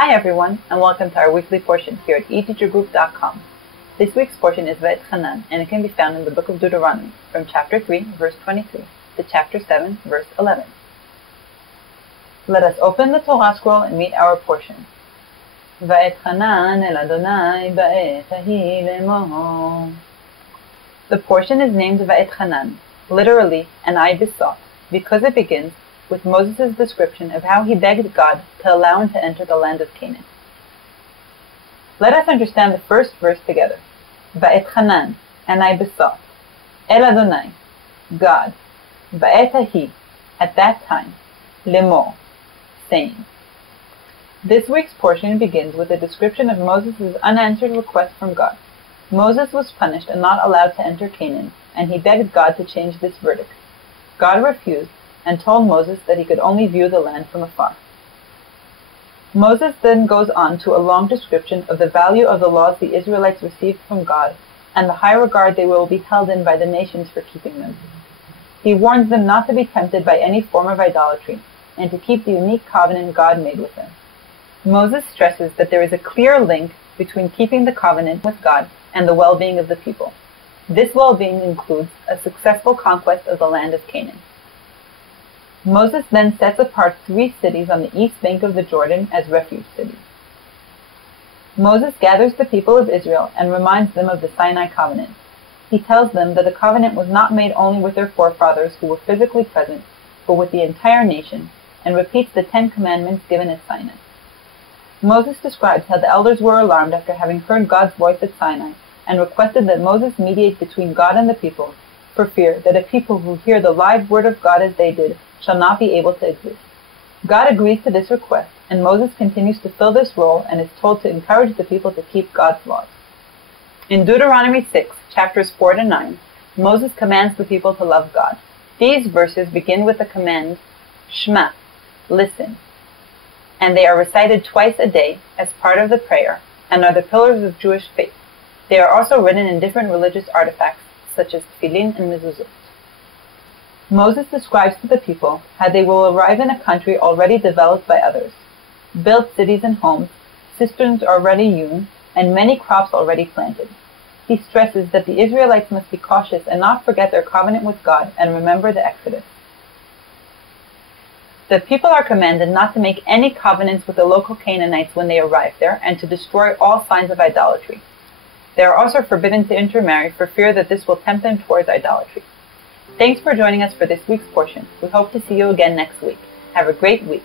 Hi everyone, and welcome to our weekly portion here at eTeacherGroup.com. This week's portion is Va'etchanan, and it can be found in the book of Deuteronomy, from chapter 3, verse 23, to chapter 7, verse 11. Let us open the Torah scroll and meet our portion. Va'etchanan el Adonai ba'et hahi lemor. The portion is named Va'etchanan, literally, and I besought, because it begins with Moses' description of how he begged God to allow him to enter the land of Canaan. Let us understand the first verse together. Va'etchanan, and I besought. El Adonai, God. Ba'et hahi, at that time. Lemor, saying. This week's portion begins with a description of Moses' unanswered request from God. Moses was punished and not allowed to enter Canaan, and he begged God to change this verdict. God refused, and told Moses that he could only view the land from afar. Moses then goes on to a long description of the value of the laws the Israelites received from God, and the high regard they will be held in by the nations for keeping them. He warns them not to be tempted by any form of idolatry, and to keep the unique covenant God made with them. Moses stresses that there is a clear link between keeping the covenant with God and the well-being of the people. This well-being includes a successful conquest of the land of Canaan. Moses then sets apart 3 cities on the east bank of the Jordan as refuge cities. Moses gathers the people of Israel and reminds them of the Sinai covenant. He tells them that the covenant was not made only with their forefathers who were physically present, but with the entire nation, and repeats the 10 commandments given at Sinai. Moses describes how the elders were alarmed after having heard God's voice at Sinai, and requested that Moses mediate between God and the people, for fear that a people who hear the live word of God as they did shall not be able to exist. God agrees to this request, and Moses continues to fill this role and is told to encourage the people to keep God's laws. In Deuteronomy 6, chapters 4 to 9, Moses commands the people to love God. These verses begin with the command, Shema, listen, and they are recited twice a day as part of the prayer and are the pillars of Jewish faith. They are also written in different religious artifacts, such as tefillin and mezuzot. Moses describes to the people how they will arrive in a country already developed by others, built cities and homes, cisterns already hewn, and many crops already planted. He stresses that the Israelites must be cautious and not forget their covenant with God and remember the Exodus. The people are commanded not to make any covenants with the local Canaanites when they arrive there, and to destroy all signs of idolatry. They are also forbidden to intermarry for fear that this will tempt them towards idolatry. Thanks for joining us for this week's portion. We hope to see you again next week. Have a great week.